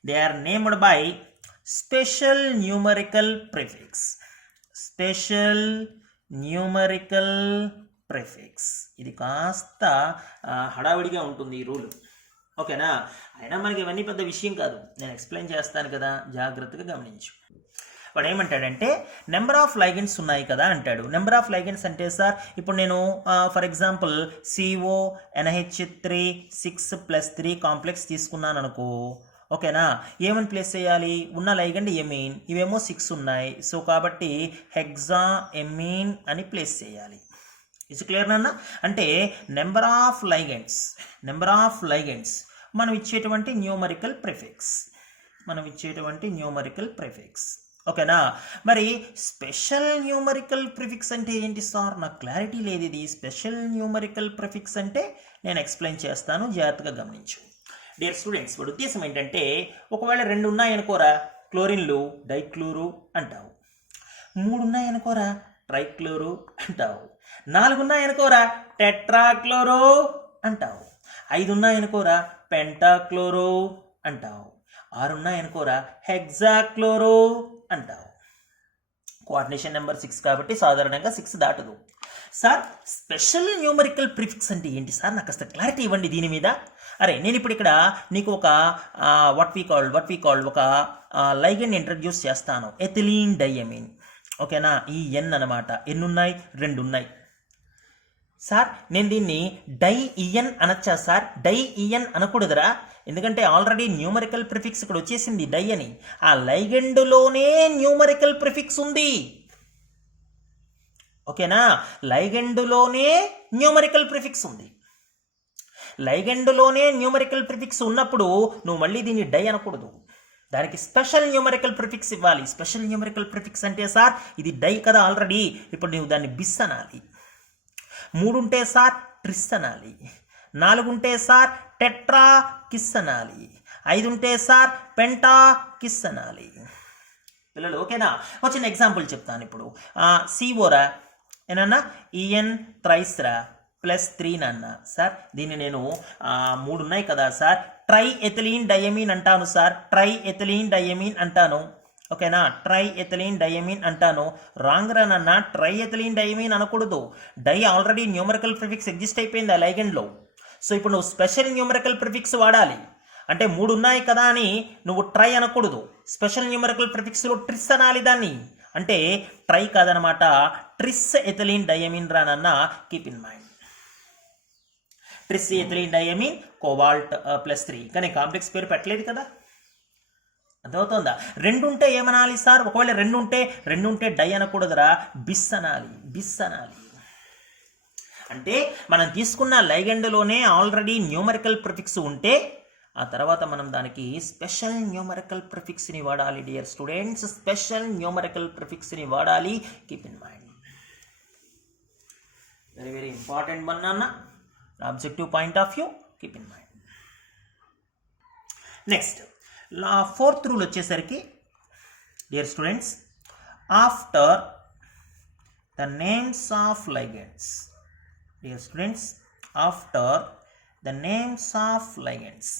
they are named by special numerical prefix. ఇది కాస్త హడావిడిగా ఉంటుంది ఈ rule. ఓకేనా? అయినా మనకి ఇవన్నీ పెద్ద విషయం కాదు, నేను ఎక్స్ప్లెయిన్ చేస్తాను కదా, జాగ్రత్తగా గమనించు. వాడు ఏమంటాడంటే నెంబర్ ఆఫ్ లైగెండ్స్ ఉన్నాయి కదా అంటాడు. నెంబర్ ఆఫ్ లైగెండ్స్ అంటే సార్, ఇప్పుడు నేను for example CO NH3 6+3 complex తీసుకున్నాను అనుకో. ఓకేనా? ఏమని ప్లేస్ చేయాలి? ఉన్న లైగెండ్ ఎమీన్, ఇవేమో 6 ఉన్నాయి. సో కాబట్టి హెక్సా ఎమీన్ అని ప్లేస్ చేయాలి. ఇది క్లియర్ నాన్న? అంటే నెంబర్ ఆఫ్ లైగెండ్స్ మనం ఇచ్చేటువంటి న్యూమరికల్ ప్రిఫిక్స్. ఓకేనా? మరి స్పెషల్ న్యూమరికల్ ప్రిఫిక్స్ అంటే ఏంటి సార్? నాకు క్లారిటీ లేదు. ఇది స్పెషల్ న్యూమరికల్ ప్రిఫిక్స్ అంటే నేను ఎక్స్ప్లెయిన్ చేస్తాను, జాగ్రత్తగా గమనించు. డియర్ స్టూడెంట్స్, వాడు ఉద్దేశం ఏంటంటే ఒకవేళ 2 ఉన్నాయనుకోరా క్లోరిన్లు, డైక్లోరో అంటావు. 3 ఉన్నాయనుకోరా ట్రైక్లోరో అంటావు. 4 ఉన్నాయనుకోరా టెట్రాక్లోరో అంటావు. 5 ఉన్నాయనుకోరా పెంటాక్లోరో అంటావు. 6 ఉన్నాయనుకోరా హెక్సాక్లోరో అంటావు. కోఆర్డినేషన్ నెంబర్ 6 కాబట్టి సాధారణంగా 6 దాటదు. సార్ స్పెషల్ న్యూమరికల్ ప్రిఫిక్స్ అంటే ఏంటి సార్? నాకు కాస్త క్లారిటీ ఇవ్వండి దీని మీద. అరే నేను ఇప్పుడు ఇక్కడ నీకు ఒక వాట్ వి కాల్డ్ ఒక లైగెండ్ ఇంట్రడ్యూస్ చేస్తాను, ఎథిలీన్ డైయమీన్. ఓకేనా? ఈ N అనమాట. ఎన్ని ఉన్నాయి? 2 ఉన్నాయి. సార్ నేను దీన్ని డైఈఎన్ అనొచ్చా సార్? డైఈఎన్ అనకూడదురా, ఎందుకంటే ఆల్రెడీ న్యూమరికల్ ప్రిఫిక్స్ ఇక్కడ వచ్చేసింది డై అని. ఆ లైగెండ్లోనే న్యూమరికల్ ప్రిఫిక్స్ ఉంది. ఓకేనా? లైగెండ్లోనే న్యూమరికల్ ప్రిఫిక్స్ ఉంది. లైగెండ్లోనే న్యూమరికల్ ప్రిఫిక్స్ ఉన్నప్పుడు నువ్వు మళ్ళీ దీన్ని డై అనకూడదు, దానికి స్పెషల్ న్యూమరికల్ ప్రిఫిక్స్ ఇవ్వాలి. స్పెషల్ న్యూమరికల్ ప్రిఫిక్స్ అంటే సార్ ఇది డై కదా ఆల్రెడీ, ఇప్పుడు నువ్వు దాన్ని బిస్ అనాలి. 3 ఉంటే సార్ ట్రిస్ అనాలి. 4 ఉంటే సార్ టెట్రా కిస్ అనాలి. 5 ఉంటే సార్ పెంటా కిస్ అనాలి. పిల్లలు ఓకేనా? వచ్చిన ఎగ్జాంపుల్ చెప్తాను ఇప్పుడు. సిఓరా ఏనన్నా ఈఎన్ త్రైస్రా +3 నాన్న. సార్ దీన్ని నేను 3 ఉన్నాయి కదా సార్, ట్రై ఎథిలీన్ డయమీన్ అంటాను సార్. ట్రై ఎథిలీన్ డయమీన్ అంటాను. ఓకేనా? ట్రై ఎథిలీన్ డయమీన్ అంటాను. రాంగ్ రా నాన్న, ట్రై ఎథిలీన్ డయమీన్ అనకూడదు. Di already numerical prefix exist అయిపోయింది ఆ లైగెండ్లో. సో ఇప్పుడు నువ్వు స్పెషల్ న్యూమరికల్ ప్రిఫిక్స్ వాడాలి. అంటే 3 ఉన్నాయి కదా అని నువ్వు ట్రై అనకూడదు, స్పెషల్ న్యూమరికల్ ప్రిఫిక్స్లో ట్రిస్ అనాలి దాన్ని. అంటే ట్రై కాదనమాట, ట్రిస్ ఎథిలీన్ డయమీన్ రానన్న. Keep in mind, tris ethylene diamine cobalt +3. కానీ కాంప్లెక్స్ పేరు పెట్టలేదు కదా. అర్థమవుతుందా? రెండు ఉంటే ఏమనాలి సార్? ఒకవేళ రెండు ఉంటే డై అనకూడదురా, బిస్ అనాలి. అంటే మనం తీసుకున్న లైగెండ్లోనే ఆల్రెడీ న్యూమరికల్ ప్రిఫిక్స్ ఉంటే ఆ తర్వాత మనం దానికి స్పెషల్ న్యూమరికల్ ప్రిఫిక్స్ని వాడాలి డియర్ స్టూడెంట్స్, స్పెషల్ న్యూమరికల్ ప్రిఫిక్స్ని వాడాలి. Keep in mind, very very important one అన్న, objective point of view, keep in mind. Next fourth rule వచ్చేసరికి dear students, after the names of ligands, dear students after the names of ligands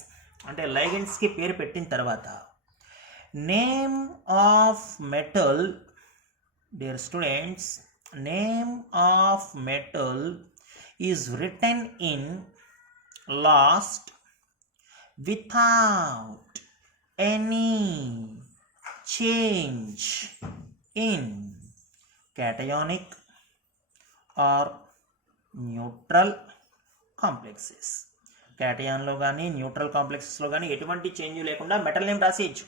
అంటే లైగెండ్స్కి పేరు పెట్టిన తర్వాత name of metal, dear students name of metal is written in last without any change in cationic or neutral complexes. క్యాటయాన్లో కానీ neutral కాంప్లెక్సెస్లో కానీ ఎటువంటి చేంజ్ లేకుండా మెటల్ నేమ్ రాసేయచ్చు.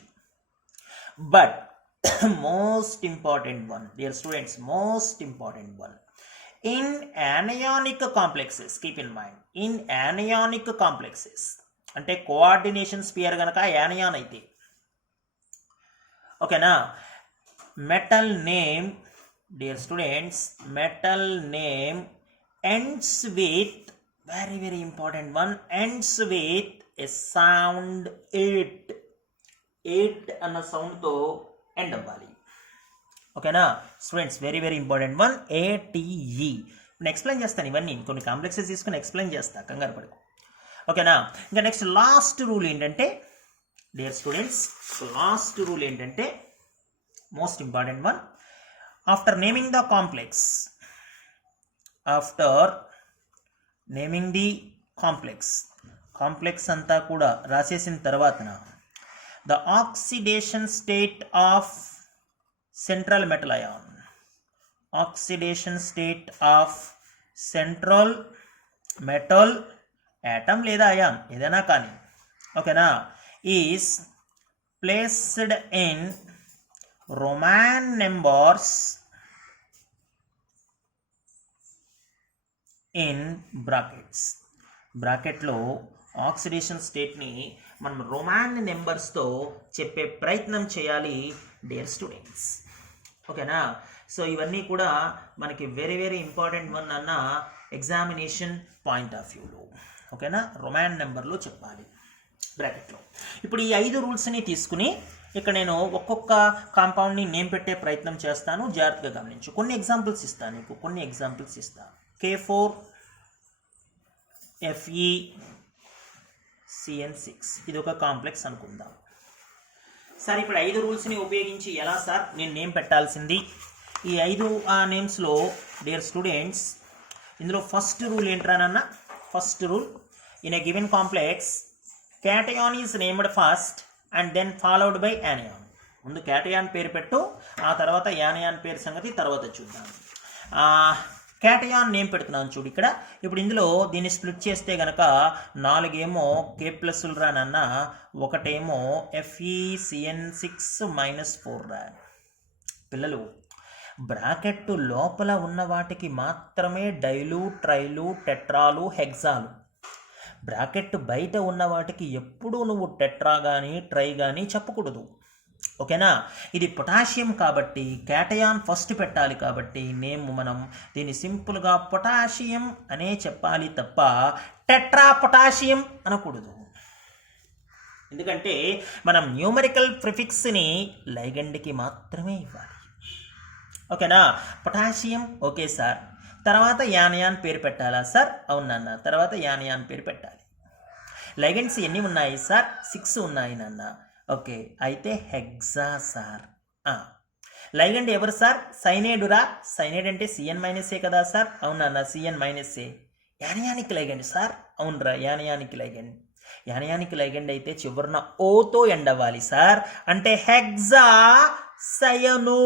But most important one dear students, most important one, in anionic complexes, keep in mind, in anionic complexes అంటే coordination sphere కనుక anion అయితే, ఓకేనా, metal name dear students, metal name ends with, very very important one, ends with a sound 8 అన్న సౌండ్తో end అవ్వాలి. ఓకేనా students, very very important one, ATE. నేను explain చేస్తాను ఇవన్నీ, కొన్ని కాంప్లెక్సెస్ తీసుకుని ఎక్స్ప్లెయిన్ చేస్తాను, కంగారు పడకు. ఓకేనా, ఇంకా నెక్స్ట్ లాస్ట్ రూల్ ఏంటంటే డియర్ స్టూడెంట్స్, లాస్ట్ రూల్ ఏంటంటే most important one, after naming the complex, after naming the complex అంతా కూడా రాసేసిన తర్వాతన the oxidation state of central metal ion, oxidation state of central metal atom లేదా ion ఏదైనా కానీ, ఓకేనా, is placed in Roman numbers in brackets. బ్రాకెట్లో oxidation స్టేట్ని మనం రోమాన్ నెంబర్స్తో చెప్పే ప్రయత్నం చేయాలి డియర్ స్టూడెంట్స్. ఓకేనా, సో ఇవన్నీ కూడా మనకి వెరీ వెరీ ఇంపార్టెంట్ వన్ అన్న ఎగ్జామినేషన్ పాయింట్ ఆఫ్ వ్యూలో, ఓకేనా, రొమాన్ నెంబర్లో చెప్పాలి బ్రాకెట్లో. ఇప్పుడు ఈ 5 రూల్స్ని తీసుకుని ఇక్కడ నేను ఒక్కొక్క కాంపౌండ్ని నేమ్ పెట్టే ప్రయత్నం చేస్తాను, జాగ్రత్తగా గమనించు. కొన్ని ఎగ్జాంపుల్స్ ఇస్తాను నీకు, కొన్ని ఎగ్జాంపుల్స్ ఇస్తాను. K4FeCN6 ఇది ఒక కాంప్లెక్స్ అనుకుందాం. సార్ ఇప్పుడు 5 రూల్స్ని ఉపయోగించి ఎలా సార్ నేను నేమ్ పెట్టాల్సింది? ఈ 5 నేమ్స్లో డియర్ స్టూడెంట్స్, ఇందులో ఫస్ట్ రూల్ ఏంట్రానన్న, first rule, in a given complex cation is named first and then followed by anion. ముందు క్యాటయాన్ పేరు పెట్టు, ఆ తర్వాత యానయాన్ పేరు సంగతి తర్వాత చూద్దాం. క్యాటయాన్ నేమ్ పెడుతున్నాను చూడు ఇక్కడ. ఇప్పుడు ఇందులో దీన్ని స్ప్లిట్ చేస్తే గనక 4 ఏమో K+ రానన్న, ఒకటేమో FeCN6-4 రా. పిల్లలు బ్రాకెట్ లోపల ఉన్న వాటికి మాత్రమే డైలు, ట్రైలు, టెట్రాలు, హెక్సాలు. బ్రాకెట్ బయట ఉన్న వాటికి ఎప్పుడూ నువ్వు టెట్రా కానీ ట్రై కానీ చెప్పకూడదు. ఓకేనా, ఇది పొటాషియం కాబట్టి క్యాటయాన్ ఫస్ట్ పెట్టాలి కాబట్టి నేమ్ మనం దీన్ని సింపుల్గా పొటాషియం అనే చెప్పాలి తప్ప టెట్రా పొటాషియం అనకూడదు. ఎందుకంటే మనం న్యూమరికల్ ప్రిఫిక్స్ని లైగెండ్కి మాత్రమే ఇవ్వాలి. ఓకేనా, పొటాషియం ఓకే సార్, తర్వాత యానయాన్ పేరు పెట్టాలా సార్? అవునన్న, తర్వాత యానయాన్ పేరు పెట్టాలి. లైగెండ్స్ ఎన్ని ఉన్నాయి సార్? 6 ఉన్నాయి నాన్న. ఓకే, అయితే హెక్సా సార్. లైగెండ్ ఎవరు సార్? సైనేడురా. సైనేడ్ అంటే CN-A కదా సార్? అవునన్న, CN-A. Anionic ligand sir? అవునరా, యానయానిక్ లైగెండ్. యానయానిక్ లైగెండ్ అయితే చివరిన ఓతో ఎండ్ అవ్వాలి సార్, అంటే హెక్సా సయను.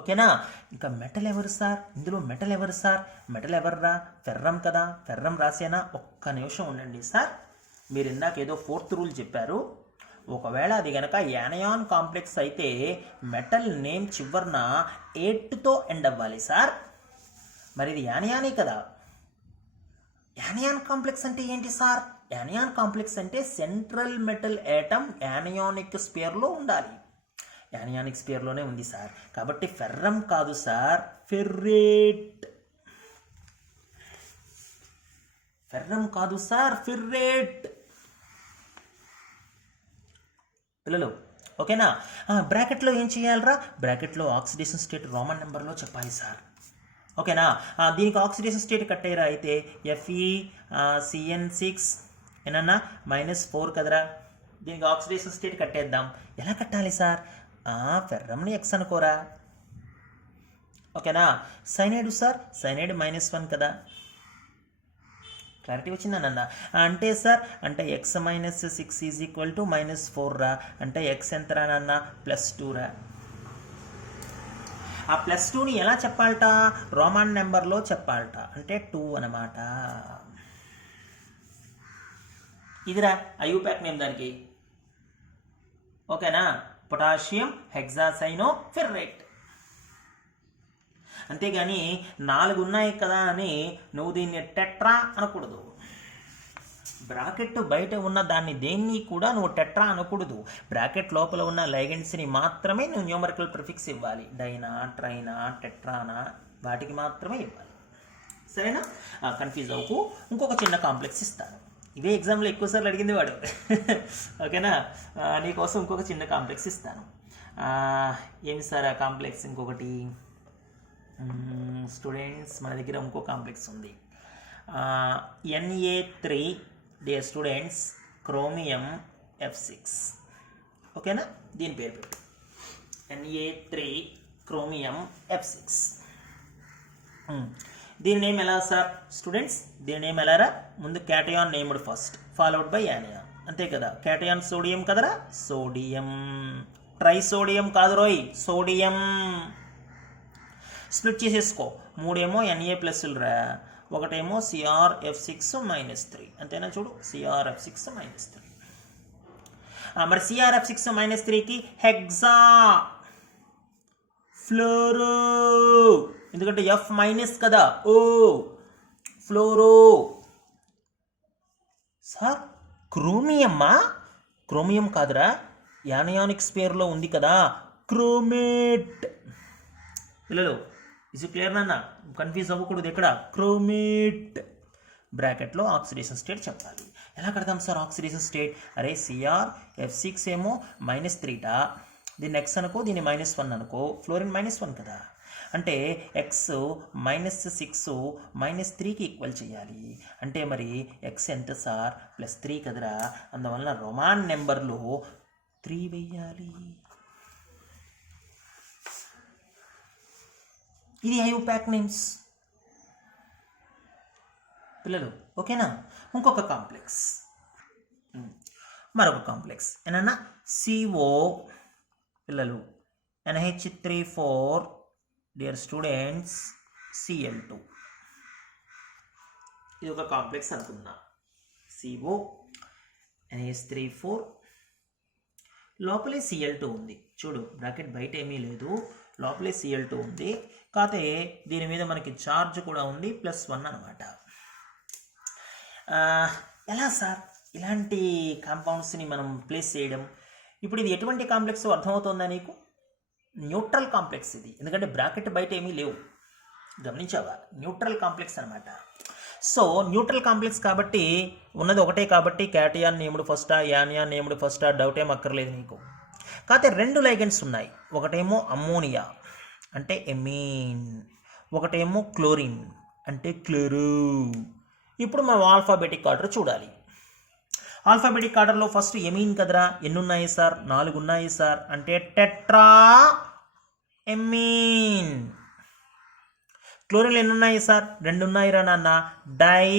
ఓకేనా, ఇంకా మెటల్ ఎవరు సార్? ఇందులో మెటల్ ఎవరు సార్? మెటల్ ఎవర్రా? ఫెర్రం కదా. ఫెర్రం రాసేనా? ఒక్క నిమిషం ఉండండి సార్, మీరు ఇందాక ఏదో 4th రూల్ చెప్పారు. ఒకవేళ అది కనుక యానయాన్ కాంప్లెక్స్ అయితే మెటల్ నేమ్ చివరన 8తో ఎండ్ అవ్వాలి సార్. మరి ఇది యానయానే కదా. యానయాన్ కాంప్లెక్స్ అంటే ఏంటి సార్? యానయాన్ కాంప్లెక్స్ అంటే సెంట్రల్ మెటల్ యాటమ్ యానయానిక్ స్పియర్లో ఉండాలి. యానయానిక్ స్పియర్లోనే ఉంది సార్. కాబట్టి ఫెర్రం కాదు సార్, ఫెర్రేట్. ఫెర్రం కాదు సార్, ఫెర్రేట్. పిల్లలు ఓకేనా? బ్రాకెట్లో ఏం చేయాలరా? బ్రాకెట్లో ఆక్సిడేషన్ స్టేట్ రోమన్ నెంబర్లో చెప్పాలి సార్. ఓకేనా? దీనికి ఆక్సిడేషన్ స్టేట్ కట్టేరా అయితే FeCN6 ఏనన్నా -4 కదరా. దీనికి ఆక్సిడేషన్ స్టేట్ కట్టేద్దాం. ఎలా కట్టాలి సార్? ఫెర్రంని X అనుకోరా. ఓకేనా? సైనైడ్ సార్, సైనైడ్ -1 కదా. క్లారిటీ వచ్చిందన్న. అంటే సార్ అంటే X - 6 = -4 రా. అంటే X ఎంత రానన్న? +2 రా. ఆ +2ని ఎలా చెప్పాలట? రోమన్ నెంబర్లో చెప్పాలట. అంటే 2 అన్నమాట. ఇదిరా ఐయుపాక్ నేమ్ దానికి. ఓకేనా? పొటాషియం హెక్సాసైనోఫెర్రేట్. అంతేగాని 4 ఉన్నాయి కదా అని నువ్వు దీన్ని టెట్రా అనకూడదు. బ్రాకెట్ బయట ఉన్న దాన్ని దేన్ని కూడా నువ్వు టెట్రా అనకూడదు. బ్రాకెట్ లోపల ఉన్న లైగెండ్స్ని మాత్రమే నువ్వు న్యూమరికల్ ప్రిఫిక్స్ ఇవ్వాలి. డైనా, ట్రైనా, టెట్రానా వాటికి మాత్రమే ఇవ్వాలి. సరేనా? కన్ఫ్యూజ్ అవ్వకు. ఇంకొక చిన్న కాంప్లెక్స్ ఇస్తాను. ఇదే ఎగ్జామ్లో ఎక్కువసార్లు అడిగింది వాడు. ఓకేనా? నీకోసం ఇంకొక చిన్న కాంప్లెక్స్ ఇస్తాను. ఏమి సార్ ఆ కాంప్లెక్స్? ఇంకొకటి స్టూడెంట్స్ మన దగ్గర ఇంకో కాంప్లెక్స్ ఉంది. Na3 dear students chromium F6. ఓకేనా? దీని పేరు పెట్టు Na3 క్రోమియం F6. దీని నేమ్ ఎలా సార్ స్టూడెంట్స్? దీని నేమ్ ఎలారా? ముందు cation named first, followed by anion. అంతే కదా. క్యాటయాన్ సోడియం కదరా, సోడియం. ట్రైసోడియం కాదు రోయ్, సోడియం. స్ప్లిట్ చేసేసుకో. 3 ఏమో Na+లు రా, ఒకటేమో CrF6 -3. అంతేనా? చూడు, CrF6 -3. మరి CrF6 -3కి హెక్సా ఫ్లోరో, ఎందుకంటే F మైనస్ కదా. ఓ ఫ్లోరో. సార్ క్రోమియమ్మా? క్రోమియం కాదురా, యానయానిక్ స్పేర్లో ఉంది కదా, క్రోమేట్. పిల్లలు ఇది క్లియర్ నాన్న? కన్ఫ్యూజ్ అవ్వకూడదు. ఎక్కడ? క్రోమేట్. బ్రాకెట్లో ఆక్సిడేషన్ స్టేట్ చెప్పాలి. ఎలా కడతాం సార్ ఆక్సిడేషన్ స్టేట్? అరే CrF6 ఏమో -3టా, దీన్ని X అనుకో, దీన్ని -1 అనుకో. ఫ్లోరిన్ -1 కదా. అంటే X -6 -3కి ఈక్వల్ చేయాలి. అంటే మరి X ఎంత సార్? +3 కదరా. అందువలన రోమాన్ నెంబర్లో 3 వెయ్యాలి. ఇది ఐయుపాక్ నేమ్స్ పిల్లలు. ఓకేనా? ఇంకొక కాంప్లెక్స్, మరొక కాంప్లెక్స్ ఏనన్నా CO పిల్లలు NH3 4 డియర్ స్టూడెంట్స్ Cl2. ఇది ఒక కాంప్లెక్స్ అనుకున్నా. CO NH3 4 లోపలే Cl2 ఉంది. చూడు బ్రాకెట్ బయట ఏమీ లేదు, లోపలే Cl2 ఉంది. కాకపోతే దీని మీద మనకి ఛార్జ్ కూడా ఉంది, +1 అనమాట. ఎలా సార్ ఇలాంటి కాంపౌండ్స్ని మనం ప్లేస్ చేయడం? ఇప్పుడు ఇది ఎటువంటి కాంప్లెక్స్ అర్థమవుతుందా నీకు? న్యూట్రల్ కాంప్లెక్స్ ఇది. ఎందుకంటే బ్రాకెట్ బయట ఏమీ లేవు, గమనించావా? న్యూట్రల్ కాంప్లెక్స్ అనమాట. సో న్యూట్రల్ కాంప్లెక్స్ కాబట్టి ఉన్నది ఒకటే కాబట్టి క్యాటయాన్ నేమ్డ్ ఫస్టా, యానియాన్ నేమ్డ్ ఫస్టా డౌట్ ఏం అక్కర్లేదు నీకు. కాకపోతే 2 లైగెండ్స్ ఉన్నాయి. ఒకటేమో అమ్మోనియా అంటే ఎమీన్, ఒకటేమో క్లోరిన్ అంటే క్లోరో. ఇప్పుడు మనం ఆల్ఫాబెటిక్ ఆర్డర్ చూడాలి. ఆల్ఫాబెటిక్ ఆర్డర్లో ఫస్ట్ ఎమీన్ కదరా. ఎన్ని ఉన్నాయి సార్? 4 ఉన్నాయి సార్. అంటే టెట్రా ఎమీన్. క్లోరిన్లు ఎన్ని ఉన్నాయి సార్? 2 ఉన్నాయి రా నాన్న, డై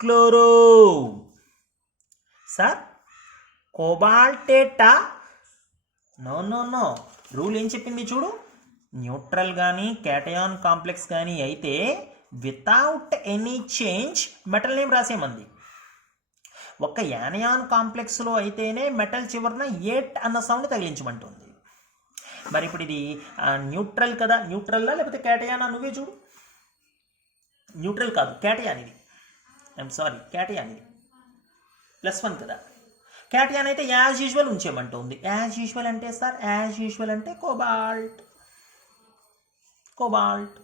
క్లోరో. సార్ కోబాల్టేటా? No no no. రూల్ ఏం చెప్పింది చూడు. న్యూట్రల్ కానీ క్యాటయాన్ కాంప్లెక్స్ కానీ అయితే without any change metal name రాసేమంది. ఒక యానియాన్ కాంప్లెక్స్లో అయితేనే మెటల్ చివరన ఏట్ అన్న సౌండ్ తగిలించమంటుంది. మరి ఇప్పుడు ఇది న్యూట్రల్ కదా, న్యూట్రల్లా లేకపోతే క్యాటయానా నువ్వే చూడు. న్యూట్రల్ కాదు, క్యాటయాన్ ఇది. ఐఎమ్ సారీ, క్యాటయాన్ ఇది. +1 కదా. క్యాటయాన్ అయితే యాజ్ యూజువల్ ఉంచేయమంటుంది. యాజ్ యూజువల్ అంటే సార్, యాజ్ యూజువల్ అంటే కోబాల్ట్.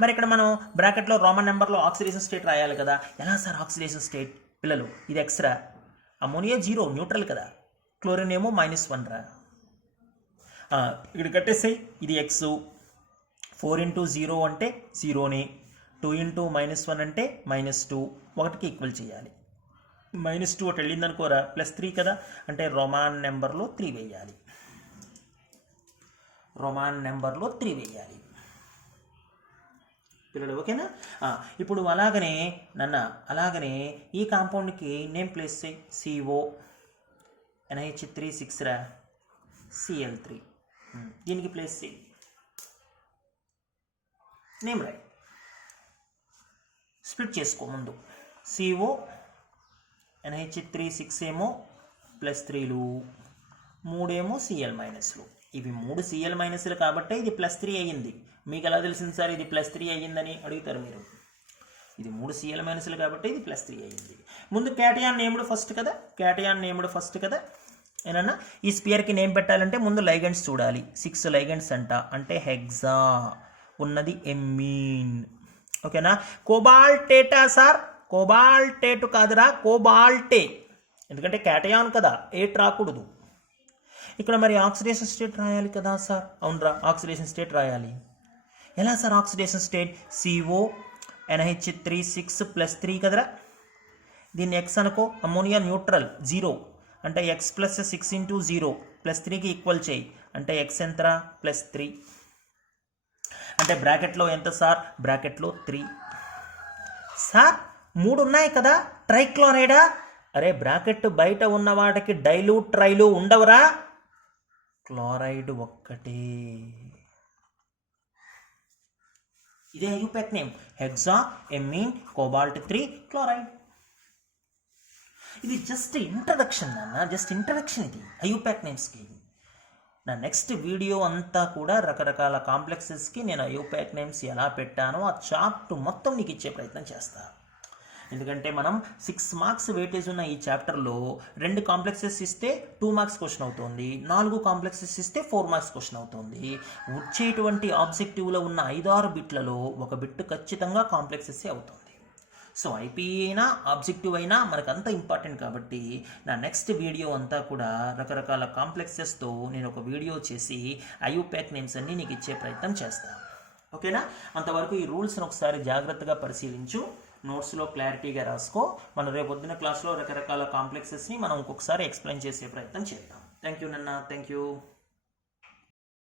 మరి ఇక్కడ మనం బ్రాకెట్లో రోమన్ నెంబర్లో ఆక్సిడేషన్ స్టేట్ రాయాలి కదా. ఎలా సార్ ఆక్సిడేషన్ స్టేట్? పిల్లలు ఇది ఎక్స్రా, అమోనియా 0 న్యూట్రల్ కదా, క్లోరిన్ ఏమో -1 రా. ఇక్కడ కట్టేసాయి. ఇది X, 4 × 0 అంటే 0ని, 2 × -1 అంటే -2, 1కి ఈక్వల్ చేయాలి. -2 ఒకటి వెళ్ళిందనుకోరా, +3 కదా, అంటే రోమాన్ నెంబర్లో 3 వేయాలి. పిల్లలు ఓకేనా? ఇప్పుడు అలాగనే ఈ కాంపౌండ్కి నేమ్ ప్లేస్ చేయి. CO NH3 రా, Cl3. దీనికి ప్లేస్ చేయి, నేమ్ రాయి, స్ప్లిట్ చేసుకో. ముందు CO NH3 ఏమో +3లు, 3 ఏమో Cl-లు. ఇవి 3 Cl- కాబట్టి ఇది +3 అయ్యింది. మీకు ఎలా తెలిసింది సార్ ఇది +3 అయ్యిందని అడుగుతారు మీరు. ఇది 3 Cl- కాబట్టి ఇది +3 అయ్యింది. ముందు క్యాటయాన్ నేమ్డ్ ఫస్ట్ కదా. ఏనన్నా ఈ స్పియర్కి నేమ్ పెట్టాలంటే ముందు లైగెండ్స్ చూడాలి. 6 లైగెండ్స్ అంటే హెక్సా, ఉన్నది ఎమ్మీన్. ఓకేనా? కోబాల్టేటా సార్? కోబాల్టేట్ కాదురా, కోబాల్టే. ఎందుకంటే క్యాటయాన్ కదా, ఏట్ రాకూడదు. ఇక్కడ మరి ఆక్సిడేషన్ స్టేట్ రాయాలి కదా సార్? అవునరా, ఆక్సిడేషన్ స్టేట్ రాయాలి. ఎలా sir oxidation state? CO NH3 +3 కదరా. దీన్ని X అనుకో, అమోనియా న్యూట్రల్ 0 అంటే X + 6 × 0 +3కి ఈక్వల్ చేయి, అంటే X ఎంతరా? +3. అంటే బ్రాకెట్లో ఎంత సార్? బ్రాకెట్లో 3. సార్ 3 ఉన్నాయి కదా, ట్రైక్లోరైడా? అరే బ్రాకెట్ బయట ఉన్న వాటికి డైలూట్ ట్రైలు ఉండవురా, క్లోరైడ్ ఒక్కటే. ఇదే IUPAC name, hexa ammine cobalt 3 chloride. ఇది జస్ట్ ఇంట్రడక్షన్ నాన్న, జస్ట్ ఇంట్రడక్షన్ ఇది ఐయుపాక్ నేమ్స్కి. నా నెక్స్ట్ వీడియో అంతా కూడా రకరకాల కాంప్లెక్సెస్కి నేను ఐయుపాక్ నేమ్స్ ఎలా పెట్టానో ఆ చార్ట్ మొత్తం నీకు ఇచ్చే ప్రయత్నం చేస్తా. ఎందుకంటే మనం 6 మార్క్స్ వెయిటేజ్ ఉన్న ఈ చాప్టర్లో 2 కాంప్లెక్సెస్ ఇస్తే 2 మార్క్స్ క్వశ్చన్ అవుతుంది, 4 కాంప్లెక్సెస్ ఇస్తే 4 మార్క్స్ క్వశ్చన్ అవుతుంది. వచ్చేటువంటి ఆబ్జెక్టివ్లో ఉన్న 5-6 బిట్లలో 1 బిట్ ఖచ్చితంగా కాంప్లెక్సెస్ అవుతుంది. సో ఐపీఈ అయినా ఆబ్జెక్టివ్ అయినా మనకంత ఇంపార్టెంట్ కాబట్టి నా నెక్స్ట్ వీడియో అంతా కూడా రకరకాల కాంప్లెక్సెస్తో నేను ఒక వీడియో చేసి ఐయుపాక్ నేమ్స్ అన్నీ నీకు ఇచ్చే ప్రయత్నం చేస్తాను. ఓకేనా? అంతవరకు ఈ రూల్స్ని ఒకసారి జాగ్రత్తగా పరిశీలించు, నోట్స్లో క్లారిటీగా రాసుకో. మనం రేపు పొద్దున్న క్లాస్లో రకరకాల కాంప్లెక్సెస్ని మనం ఇంకొకసారి ఎక్స్ప్లెయిన్ చేసే ప్రయత్నం చేద్దాం. థ్యాంక్ యూ నాన్న, థ్యాంక్ యూ.